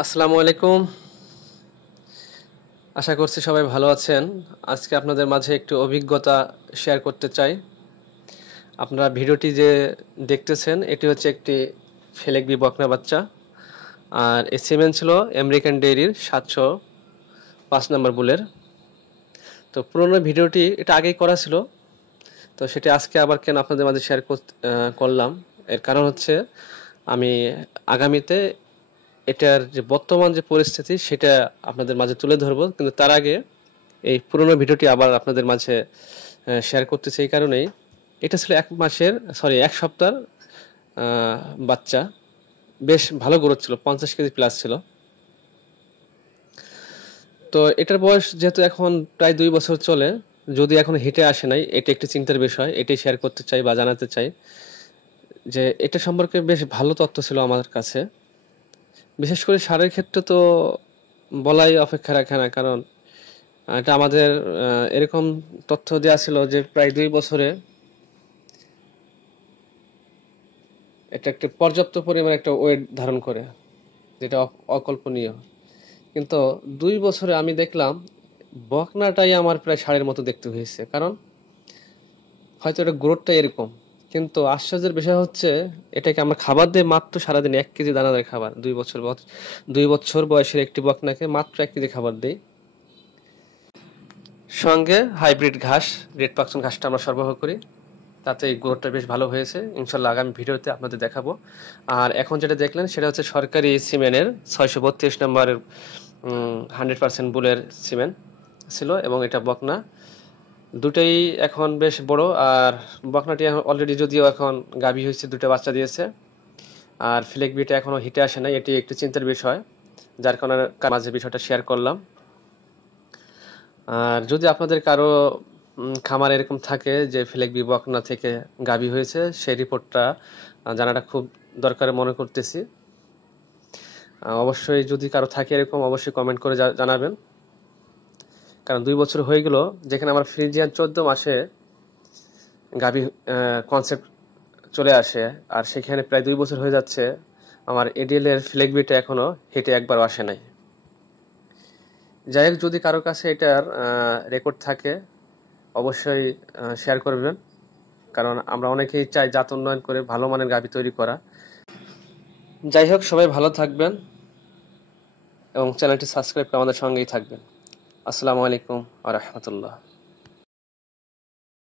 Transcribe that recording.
আসসালামু আলাইকুম। আশা করছি সবাই ভালো আছেন। আজকে আপনাদের মাঝে একটু অভিজ্ঞতা শেয়ার করতে চাই। আপনারা ভিডিওটি যে দেখতেছেন এটি হচ্ছে একটি ফেলেকবি বকনা বাচ্চা। আর এই সিমেন্ট ছিল আমেরিকান ডেইরির 705 নম্বর বুলের। তো পুরোনো ভিডিওটি এটা আগেই করা ছিল, তো সেটা আজকে আবার কেন আপনাদের মাঝে শেয়ার করলাম। এর কারণ হচ্ছে আমি আগামীতে এটার যে বর্তমান যে পরিস্থিতি সেটা আপনাদের মাঝে তুলে ধরবো, কিন্তু তার আগে এই পুরোনো ভিডিওটি আবার আপনাদের মাঝে শেয়ার করতেছি। এই কারণেই এটা ছিল 1 সপ্তাহ বাচ্চা। বেশ ভালো গ্রোথ ছিল, 50 কেজি প্লাস ছিল। তো এটার বয়স যেহেতু এখন প্রায় 2 বছর চলে, যদি এখন হেঁটে আসে নাই, এটা একটি চিন্তার বিষয়। এটাই শেয়ার করতে চাই বা জানাতে চাই যে এটা সম্পর্কে বেশ ভালো তথ্য ছিল আমার কাছে। বিশেষ করে সারের ক্ষেত্রে তো বলাই অপেক্ষা রাখে না, কারণ এটা আমাদের এরকম তথ্য দেওয়া ছিল যে প্রায় 2 বছরে এটা একটা পর্যাপ্ত পরিমাণ একটা ওয়েট ধারণ করে, যেটা অকল্পনীয়। কিন্তু 2 বছরে আমি দেখলাম বকনাটাই আমার প্রায় ষাঁড়ের মতো দেখতে হয়েছে, কারণ হয়তো এটা গ্রোথটা এরকম। কিন্তু আশ্চর্যের বিষয় হচ্ছে এটাকে আমরা খাবার দিয়ে মাত্র সারাদিন 1 কেজি দানাদার খাবার, 2 বছর বয়সের একটি বকনাকে মাত্র 1 কেজি খাবার দিই, সঙ্গে হাইব্রিড ঘাস, রেড পাকসন ঘাসটা আমরা সরবরাহ করি। তাতে এই গ্রোথটা বেশ ভালো হয়েছে, ইনশাল্লাহ আগামী ভিডিওতে আপনাদের দেখাবো। আর এখন যেটা দেখলেন সেটা হচ্ছে সরকারি সিমেন্টের 632 নম্বরের 100% বুলের সিমেন্ট ছিল, এবং এটা বকনা। দুটোই এখন বেশ বড়। আর বকনাটি এখন অলরেডি, যদিও এখন গাভী হয়েছে, 2টা বাচ্চা দিয়েছে। আর ফ্লেক বিটা এখনও হিটে আসে নাই, এটি একটু চিন্তার বিষয়, যার কারণে মাঝে বিষয়টা শেয়ার করলাম। আর যদি আপনাদের কারো খামার এরকম থাকে যে ফ্লেকবি বকনা থেকে গাভী হয়েছে, সেই রিপোর্টটা জানাটা খুব দরকার মনে করতেছি। অবশ্যই যদি কারো থাকে এরকম, অবশ্যই কমেন্ট করে জানাবেন। কারণ 2 বছর হয়ে গেল, যেখানে আমার ফ্রিজিয়ান 14 মাসে গাভী কনসেপ্ট চলে আসে, আর সেখানে প্রায় 2 বছর হয়ে যাচ্ছে আমার এডিএল এর ফ্লেকবিটা এখনো হেঁটে একবারও আসে নাই। যাই হোক, যদি কারো কাছে এটার রেকর্ড থাকে অবশ্যই শেয়ার করবেন, কারণ আমরা অনেকেই চাই জাত উন্নয়ন করে ভালো মানের গাভী তৈরি করা। যাই হোক, সবাই ভালো থাকবেন এবং চ্যানেলটি সাবস্ক্রাইব করে আমাদের সঙ্গেই থাকবেন। আসসালামু আলাইকুম ওয়া রাহমাতুল্লাহ।